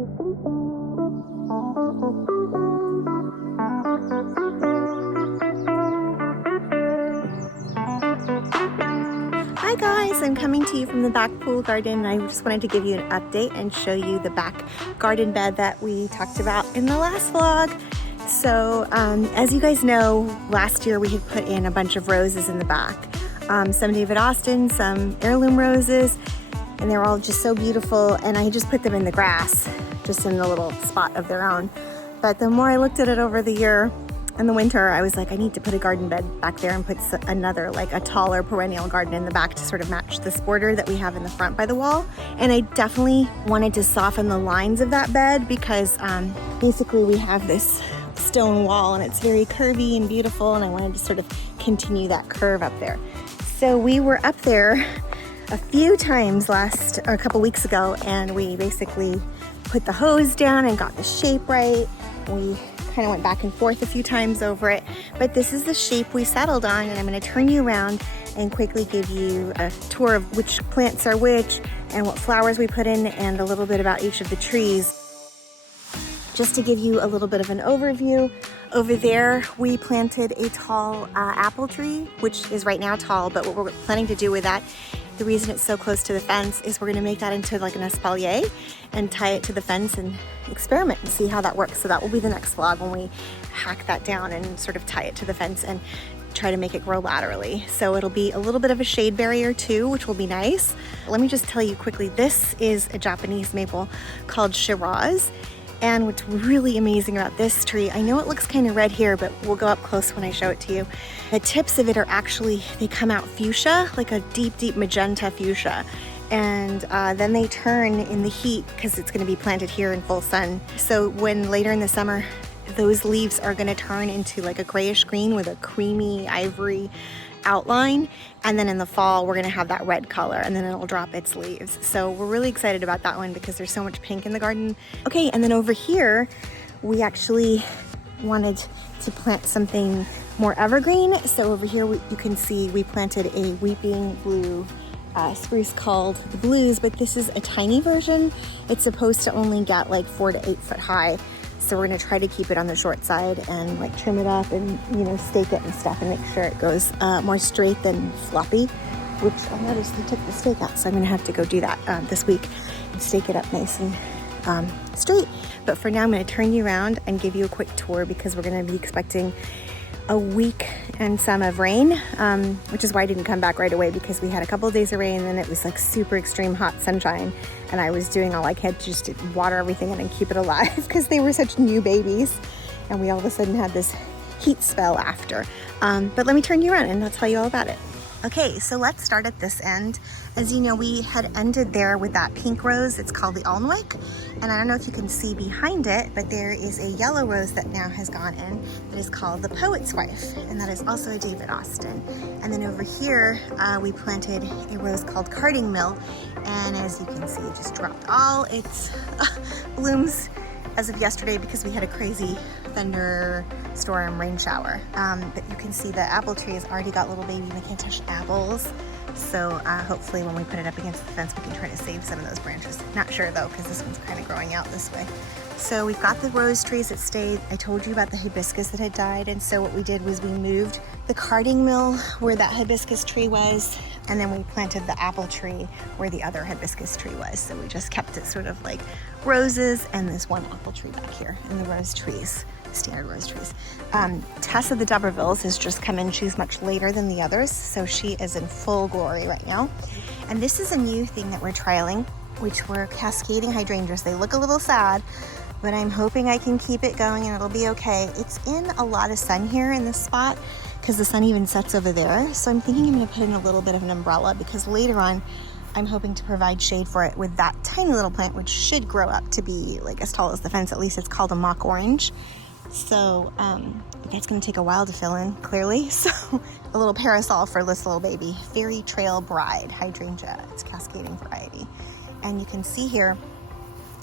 Hi guys, I'm coming to you from the back pool garden. I just wanted to give you an update and show you the back garden bed that we talked about in the last vlog. So as you guys know, last year we had put in a bunch of roses in the back. Some David Austin, some heirloom roses, and they're all just so beautiful, and I just put them in the grass, just in a little spot of their own. But the more I looked at it over the year, in the winter, I was like, I need to put a garden bed back there and put another, like a taller perennial garden in the back to sort of match this border that we have in the front by the wall. And I definitely wanted to soften the lines of that bed because basically we have this stone wall and it's very curvy and beautiful, and I wanted to sort of continue that curve up there. So we were up there a few times a couple weeks ago, and we basically put the hose down and got the shape right. We kind of went back and forth a few times over it, but this is the shape we settled on, and I'm going to turn you around and quickly give you a tour of which plants are which and what flowers we put in and a little bit about each of the trees. Just to give you a little bit of an overview, over there we planted a tall apple tree, which is right now tall, but what we're planning to do with that, the reason it's so close to the fence, is we're going to make that into like an espalier and tie it to the fence and experiment and see how that works. So that will be the next vlog, when we hack that down and sort of tie it to the fence and try to make it grow laterally. So it'll be a little bit of a shade barrier too, which will be nice. Let me just tell you quickly, this is a Japanese maple called shrubs. And what's really amazing about this tree, I know it looks kind of red here, but we'll go up close when I show it to you. The tips of it are actually, they come out fuchsia, like a deep, deep magenta fuchsia. And then they turn in the heat because it's going to be planted here in full sun. So when later in the summer, those leaves are going to turn into like a grayish green with a creamy ivory outline, and then in the fall we're going to have that red color, and then it'll drop its leaves. So we're really excited about that one because there's so much pink in the garden. Okay, and then over here we actually wanted to plant something more evergreen. So over here you can see we planted a weeping blue spruce called the Blues, but this is a tiny version. It's supposed to only get like 4 to 8 foot high. So we're gonna try to keep it on the short side and like trim it up and, you know, stake it and stuff and make sure it goes more straight than floppy, which I noticed they took the stake out. So I'm gonna have to go do that this week and stake it up nice and straight. But for now, I'm gonna turn you around and give you a quick tour because we're gonna be expecting a week and some of rain, which is why I didn't come back right away, because we had a couple of days of rain and then it was like super extreme hot sunshine, and I was doing all I could just to water everything in and keep it alive because they were such new babies, and we all of a sudden had this heat spell after. But let me turn you around and I'll tell you all about it. Okay, so let's start at this end. As you know, we had ended there with that pink rose. It's called the Alnwick. And I don't know if you can see behind it, but there is a yellow rose that now has gone in that is called the Poet's Wife. And that is also a David Austin. And then over here, we planted a rose called Carding Mill. And as you can see, it just dropped all its blooms as of yesterday because we had a crazy thunderstorm rain shower. But you can see the apple tree has already got little baby McIntosh apples. So hopefully when we put it up against the fence, we can try to save some of those branches. Not sure though, because this one's kind of growing out this way. So we've got the rose trees that stayed. I told you about the hibiscus that had died. And so what we did was we moved the carding mill where that hibiscus tree was, and then we planted the apple tree where the other hibiscus tree was. So we just kept it sort of like roses and this one apple tree back here and the rose trees, standard rose trees. Tessa the D'Urbervilles has just come in. She's much later than the others, so she is in full glory right now. And this is a new thing that we're trialing, which were cascading hydrangeas. They look a little sad, but I'm hoping I can keep it going and it'll be okay. It's in a lot of sun here in this spot because the sun even sets over there. So I'm thinking I'm gonna put in a little bit of an umbrella because later on, I'm hoping to provide shade for it with that tiny little plant, which should grow up to be like as tall as the fence. At least it's called a mock orange. So it's gonna take a while to fill in, clearly. So a little parasol for this little baby. Fairy Trail Bride hydrangea. It's cascading variety. And you can see here,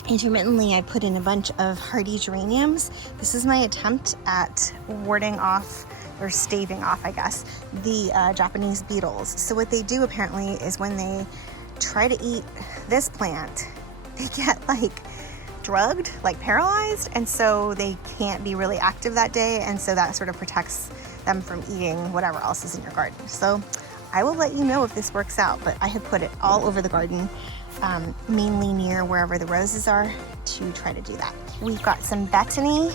intermittently I put in a bunch of hardy geraniums. This is my attempt at warding off, or staving off, I guess, the Japanese beetles. So what they do apparently is when they try to eat this plant, they get like drugged, like paralyzed, and so they can't be really active that day, and so that sort of protects them from eating whatever else is in your garden. So I will let you know if this works out, but I have put it all over the garden, mainly near wherever the roses are, to try to do that. We've got some betony,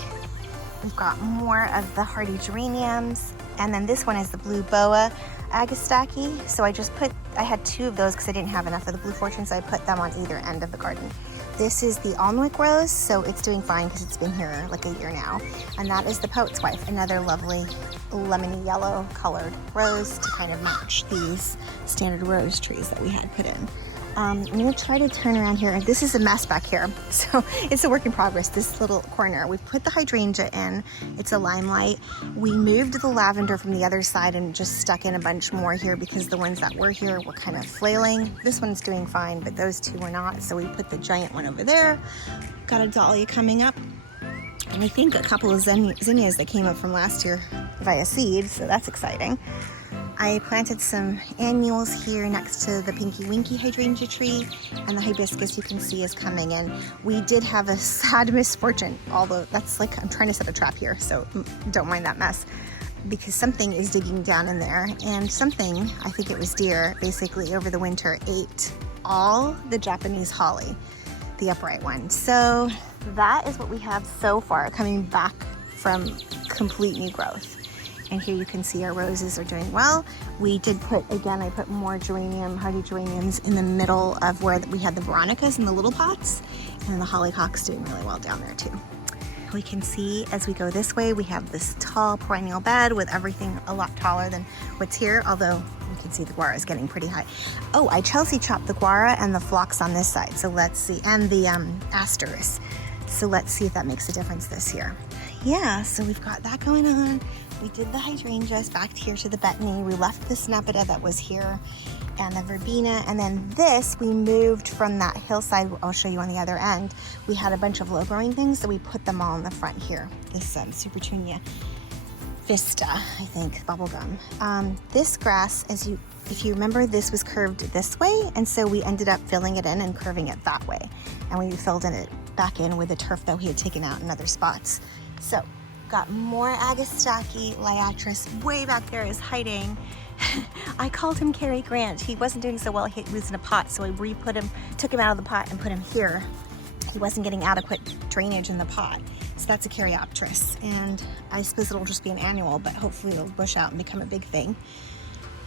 we've got more of the hardy geraniums, and then this one is the blue boa agastaki. So I had 2 of those because I didn't have enough of the blue fortune, so I put them on either end of the garden. This is the Alnwick rose, so it's doing fine because it's been here like a year now. And that is the Poet's Wife, another lovely lemony yellow colored rose to kind of match these standard rose trees that we had put in. I'm gonna try to turn around here. This is a mess back here, so it's a work in progress, this little corner. We've put the hydrangea in, it's a limelight. We moved the lavender from the other side and just stuck in a bunch more here because the ones that were here were kind of flailing. This one's doing fine, but those 2 were not, so we put the giant one over there. Got a dahlia coming up, and I think a couple of zinnias that came up from last year via seed, so that's exciting. I planted some annuals here next to the Pinky Winky hydrangea tree, and the hibiscus you can see is coming in. We did have a sad misfortune, although that's like, I'm trying to set a trap here, so don't mind that mess, because something is digging down in there, and something, I think it was deer, basically over the winter ate all the Japanese holly, the upright one. So that is what we have so far coming back from complete new growth. And here you can see our roses are doing well. We did put, again, I put more hardy geraniums in the middle of where we had the veronicas in the little pots, and the hollyhock's doing really well down there too. We can see as we go this way, we have this tall perennial bed with everything a lot taller than what's here, although you can see the guara is getting pretty high. Oh, I Chelsea chopped the guara and the phlox on this side, so let's see, and the asters. So let's see if that makes a difference this year. Yeah, so we've got that going on. We did the hydrangeas back here to the betony. We left the snepida that was here and the verbena. And then this, we moved from that hillside. I'll show you on the other end. We had a bunch of low growing things, so we put them all in the front here. This Supertunia Vista, I think, bubblegum. This grass, if you remember, this was curved this way. And so we ended up filling it in and curving it that way. And we filled it back in with the turf that we had taken out in other spots. So got more agastaki. Liatris way back there is hiding. I called him Cary Grant. He wasn't doing so well. He was in a pot, so I took him out of the pot and put him here. He wasn't getting adequate drainage in the pot. So that's a Caryopteris. And I suppose it'll just be an annual, but hopefully it'll bush out and become a big thing.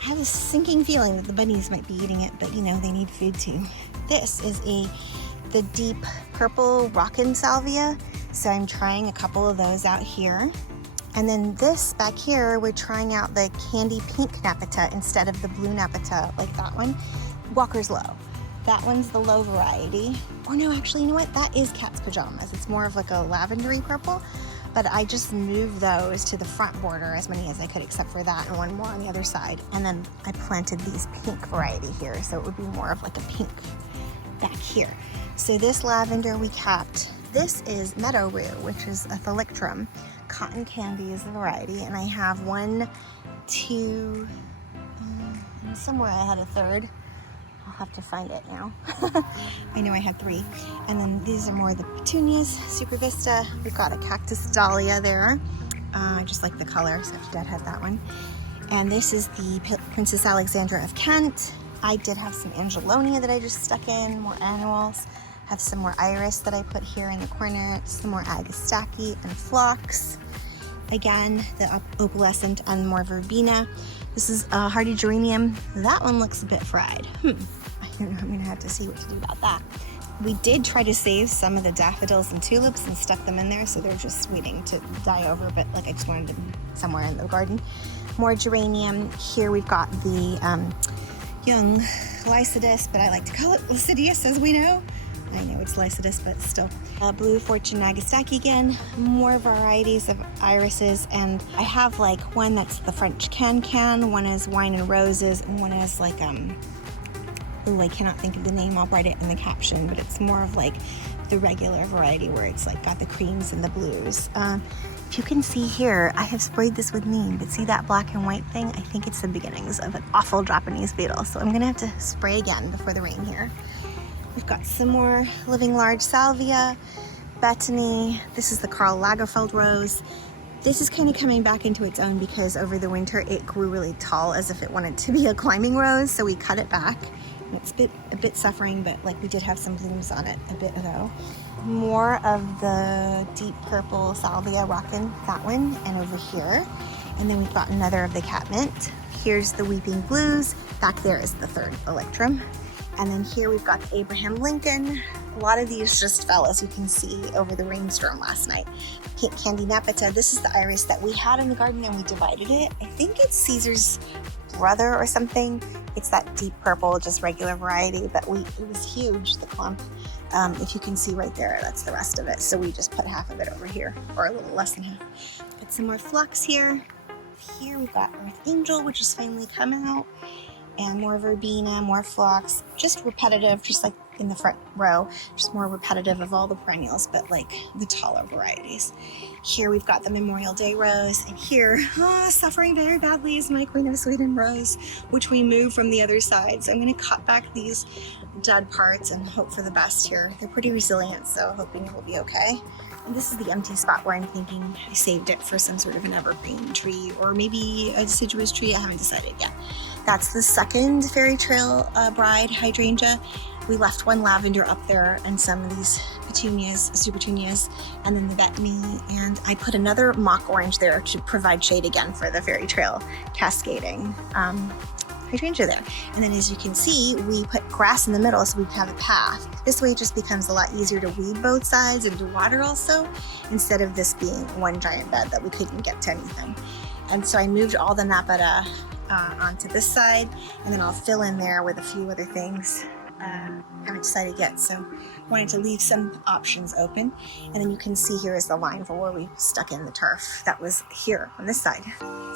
I have a sinking feeling that the bunnies might be eating it, but you know, they need food too. This is the deep purple rockin' salvia. So I'm trying a couple of those out here. And then this back here, we're trying out the candy pink nepeta instead of the blue nepeta like that one. Walker's Low. That one's the low variety. Or no, actually, you know what? That is cat's pajamas. It's more of like a lavendery purple, but I just moved those to the front border, as many as I could, except for that and one more on the other side. And then I planted these pink variety here, so it would be more of like a pink back here. So this lavender we kept. This is Meadow Rue, which is a thalictrum. Cotton Candy is the variety, and I have 1, 2, somewhere I had a third. I'll have to find it now. I know I had 3. And then these are more the petunias, Super Vista. We've got a cactus dahlia there. I just like the color, so after Dad had that one. And this is the Princess Alexandra of Kent. I did have some Angelonia that I just stuck in, more annuals. Have some more iris that I put here in the corner, some more agastaki and phlox. Again, the opalescent and more verbena. This is a hardy geranium. That one looks a bit fried. I don't know, I'm gonna have to see what to do about that. We did try to save some of the daffodils and tulips and stuck them in there, so they're just waiting to die over, but like I just wanted them somewhere in the garden. More geranium. Here we've got the young Lycidas, but I like to call it Lycidius, as we know. I know it's Lycidas, but still. Blue Fortune Agastaki again, more varieties of irises, and I have like one that's the French can, one is Wine and Roses, and one is like, oh, I cannot think of the name, I'll write it in the caption, but it's more of like the regular variety where it's like got the creams and the blues. If you can see here, I have sprayed this with neem, but see that black and white thing? I think it's the beginnings of an awful Japanese beetle, so I'm gonna have to spray again before the rain here. We've got some more living large salvia. Bethany. This is the Karl Lagerfeld rose. This is kind of coming back into its own because over the winter it grew really tall as if it wanted to be a climbing rose, so we cut it back. And it's a bit suffering, but like we did have some blooms on it a bit ago. More of the deep purple salvia rockin', that one, and over here. And then we've got another of the catmint. Here's the weeping blues. Back there is the third electrum. And then here we've got the Abraham Lincoln. A lot of these just fell, as you can see, over the rainstorm last night. Pink Candy Nepeta. This is the iris that we had in the garden and we divided it. I think it's Caesar's brother or something. It's that deep purple, just regular variety, but it was huge, the clump. If you can see right there, that's the rest of it. So we just put half of it over here, or a little less than half. Put some more phlox here. Here we've got Earth Angel, which is finally come out. And more verbena, more phlox, just repetitive, just like in the front row, just more repetitive of all the perennials, but like the taller varieties. Here we've got the Memorial Day rose, and here, suffering very badly is my Queen of Sweden rose, which we moved from the other side. So I'm gonna cut back these dead parts and hope for the best here. They're pretty resilient, so hoping it will be okay. And this is the empty spot where I'm thinking I saved it for some sort of an evergreen tree or maybe a deciduous tree. I haven't decided yet. That's the second Fairy Trail Bride hydrangea. We left one lavender up there and some of these petunias, super petunias, and then the betony. And I put another mock orange there to provide shade again for the Fairy Trail cascading hydrangea there. And then as you can see, we put grass in the middle so we have a path. This way it just becomes a lot easier to weed both sides and to water also, instead of this being one giant bed that we couldn't get to anything. And so I moved all the Nepeta onto this side, and then I'll fill in there with a few other things. Haven't decided yet, so wanted to leave some options open. And then you can see here is the line for where we stuck in the turf that was here on this side.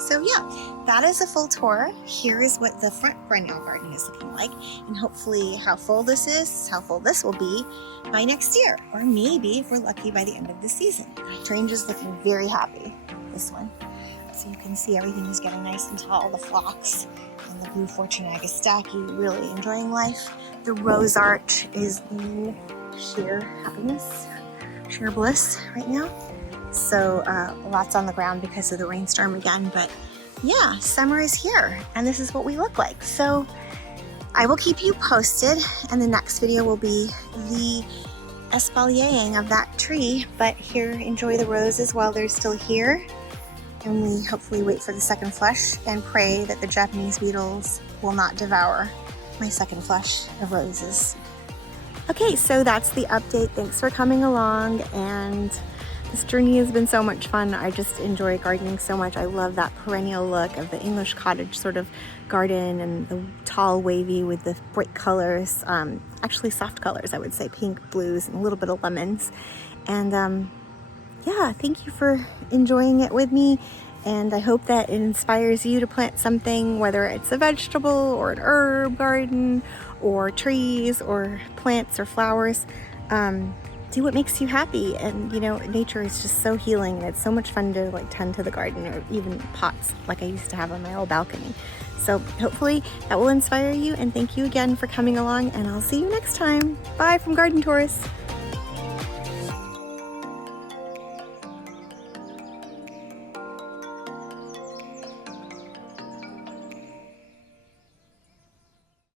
So yeah, that is a full tour. Here is what the front perennial garden is looking like, and hopefully how full this is, how full this will be by next year, or maybe if we're lucky by the end of the season. Hydrangea's looking very happy, this one. So you can see everything is getting nice and tall, the phlox and the blue Fortune Agastaki, really enjoying life. The rose art is in sheer happiness, sheer bliss right now. So lots on the ground because of the rainstorm again, but yeah, summer is here and this is what we look like. So I will keep you posted, and the next video will be the espaliering of that tree. But here, enjoy the roses while they're still here. And we hopefully wait for the second flush and pray that the Japanese beetles will not devour my second flush of roses. Okay, so that's the update. Thanks for coming along, and this journey has been so much fun. I just enjoy gardening so much. I love that perennial look of the English cottage sort of garden, and the tall wavy with the bright colors, actually soft colors, I would say, pink, blues, and a little bit of lemons. And yeah, thank you for enjoying it with me, and I hope that it inspires you to plant something, whether it's a vegetable or an herb garden or trees or plants or flowers. Do what makes you happy, and you know, nature is just so healing, and it's so much fun to like tend to the garden, or even pots like I used to have on my old balcony. So hopefully that will inspire you, and thank you again for coming along, and I'll see you next time. Bye from Garden Tourists.